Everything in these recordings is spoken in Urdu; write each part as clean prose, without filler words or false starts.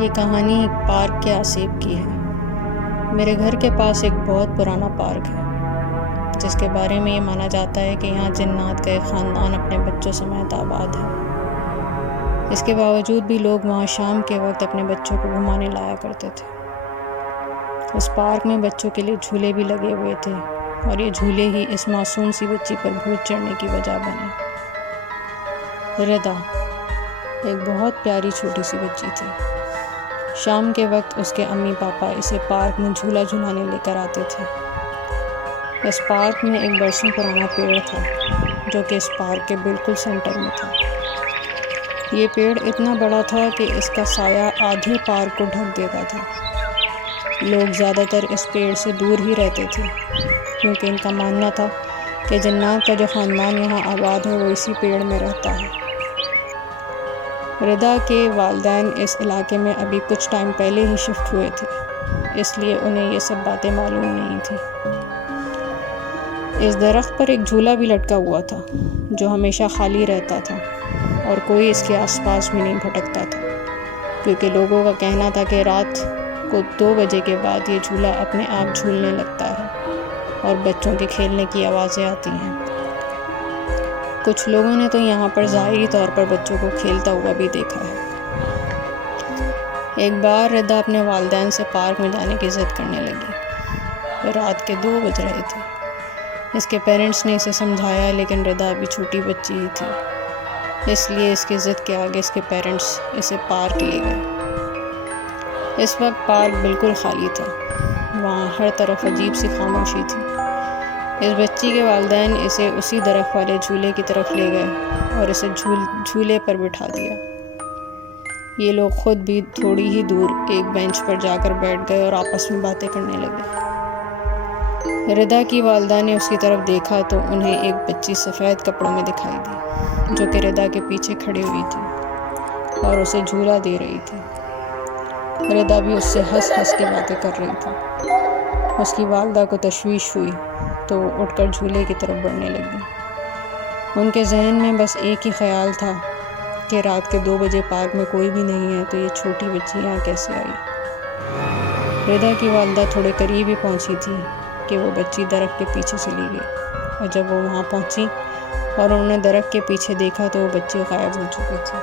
یہ کہانی ایک پارک کے آسیب کی ہے۔ میرے گھر کے پاس ایک بہت پرانا پارک ہے جس کے بارے میں یہ مانا جاتا ہے کہ یہاں جنات کا ایک خاندان اپنے بچوں سمیت آباد ہے۔ اس کے باوجود بھی لوگ وہاں شام کے وقت اپنے بچوں کو گھمانے لایا کرتے تھے۔ اس پارک میں بچوں کے لیے جھولے بھی لگے ہوئے تھے اور یہ جھولے ہی اس معصوم سی بچی پر بھوت چڑھنے کی وجہ بنے۔ ردا ایک بہت پیاری چھوٹی سی بچی تھی۔ شام کے وقت اس کے امی پاپا اسے پارک میں جھولا جھلانے لے کر آتے تھے۔ اس پارک میں ایک برسوں پرانا پیڑ تھا جو کہ اس پارک کے بالکل سینٹر میں تھا۔ یہ پیڑ اتنا بڑا تھا کہ اس کا سایہ آدھے پارک کو ڈھک دیتا تھا۔ لوگ زیادہ تر اس پیڑ سے دور ہی رہتے تھے کیونکہ ان کا ماننا تھا کہ جنات کا جو خاندان یہاں آباد ہے وہ اسی پیڑ میں رہتا ہے۔ ردا کے والدین اس علاقے میں ابھی کچھ ٹائم پہلے ہی شفٹ ہوئے تھے، اس لیے انہیں یہ سب باتیں معلوم نہیں تھیں۔ اس درخت پر ایک جھولا بھی لٹکا ہوا تھا جو ہمیشہ خالی رہتا تھا اور کوئی اس کے آس پاس بھی نہیں بھٹکتا تھا کیونکہ لوگوں کا کہنا تھا کہ رات کو 2 بجے کے بعد یہ جھولا اپنے آپ جھولنے لگتا ہے اور بچوں کے کھیلنے کی آوازیں آتی ہیں۔ کچھ لوگوں نے تو یہاں پر ظاہری طور پر بچوں کو کھیلتا ہوا بھی دیکھا ہے۔ ایک بار ردا اپنے والدین سے پارک میں جانے کی ضد کرنے لگی۔ رات کے 2 بج رہے تھے۔ اس کے پیرنٹس نے اسے سمجھایا لیکن ردا ابھی چھوٹی بچی ہی تھی، اس لیے اس کی ضد کے آگے اس کے پیرنٹس اسے پارک لے گئے۔ اس وقت پارک بالکل خالی تھا، وہاں ہر طرف عجیب سی خاموشی تھی۔ اس بچی کے والدین اسے اسی درخت والے جھولے کی طرف لے گئے اور اسے جھولے پر بٹھا دیا۔ یہ لوگ خود بھی تھوڑی ہی دور ایک بینچ پر جا کر بیٹھ گئے اور آپس میں باتیں کرنے لگے۔ ردا کی والدہ نے اس کی طرف دیکھا تو انہیں ایک بچی سفید کپڑوں میں دکھائی دی جو کہ ردا کے پیچھے کھڑی ہوئی تھی اور اسے جھولا دے رہی تھی۔ ردا بھی اس سے ہنس ہنس کے باتیں کر رہی تھی۔ اس کی والدہ کو تشویش ہوئی تو وہ اٹھ کر جھولے کی طرف بڑھنے لگی۔ ان کے ذہن میں بس ایک ہی خیال تھا کہ رات کے 2 بجے پارک میں کوئی بھی نہیں ہے تو یہ چھوٹی بچی یہاں کیسے آئی۔ ردا کی والدہ تھوڑے قریب ہی پہنچی تھی کہ وہ بچی درخت کے پیچھے چلی گئی اور جب وہ وہاں پہنچی اور انہوں نے درخت کے پیچھے دیکھا تو وہ بچی غائب ہو چکی تھی۔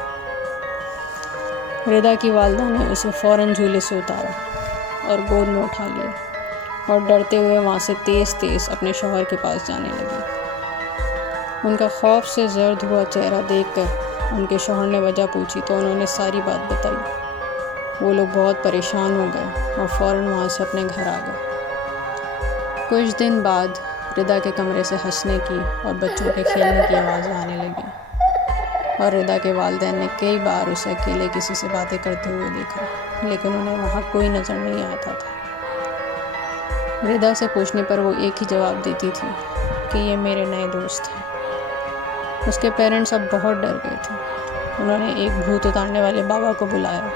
ردا کی والدہ نے اسے فوراً جھولے سے اتارا اور گود میں اٹھا لیا اور ڈرتے ہوئے وہاں سے تیز تیز اپنے شوہر کے پاس جانے لگی۔ ان کا خوف سے زرد ہوا چہرہ دیکھ کر ان کے شوہر نے وجہ پوچھی تو انہوں نے ساری بات بتائی۔ وہ لوگ بہت پریشان ہو گئے اور فوراً وہاں سے اپنے گھر آ گئے۔ کچھ دن بعد ردا کے کمرے سے ہنسنے کی اور بچوں کے کھیلنے کی آوازیں آنے لگیں اور ردا کے والدین نے کئی بار اسے اکیلے کسی سے باتیں کرتے ہوئے دیکھا لیکن انہیں وہاں کوئی نظر نہیں آتا تھا۔ ردا سے پوچھنے پر وہ ایک ہی جواب دیتی تھی کہ یہ میرے نئے دوست ہیں۔ اس کے پیرنٹس اب بہت ڈر گئے تھے۔ انہوں نے ایک بھوت اتارنے والے بابا کو بلایا۔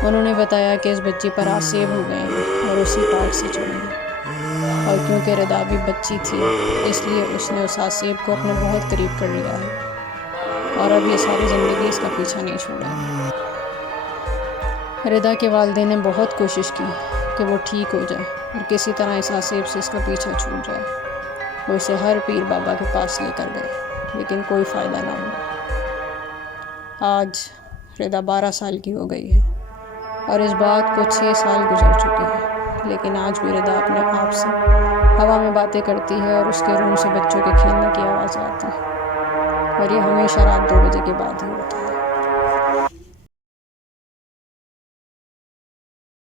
انہوں نے بتایا کہ اس بچی پر آسیب ہو گئے ہیں اور اسی پارک سے چڑھے ہیں، اور کیونکہ ردا بھی بچی تھی اس لیے اس نے اس آسیب کو اپنے بہت قریب کر لیا ہے اور اب یہ ساری زندگی اس کا پیچھا نہیں چھوڑے گا۔ ردا کے والدین نے بہت کوشش کی کہ وہ ٹھیک ہو جائے اور کسی طرح اس آسیب سے اس کا پیچھا چھوٹ جائے۔ وہ اسے ہر پیر بابا کے پاس لے کر گئے لیکن کوئی فائدہ نہ ہوا۔ آج ردا 12 سال کی ہو گئی ہے اور اس بات کو 6 سال گزر چکے ہیں، لیکن آج بھی ردا اپنے آپ سے ہوا میں باتیں کرتی ہے اور اس کے روم سے بچوں کے کھیلنے کی آواز آتی ہے، اور یہ ہمیشہ رات 2 بجے کے بعد ہی ہوتا ہے۔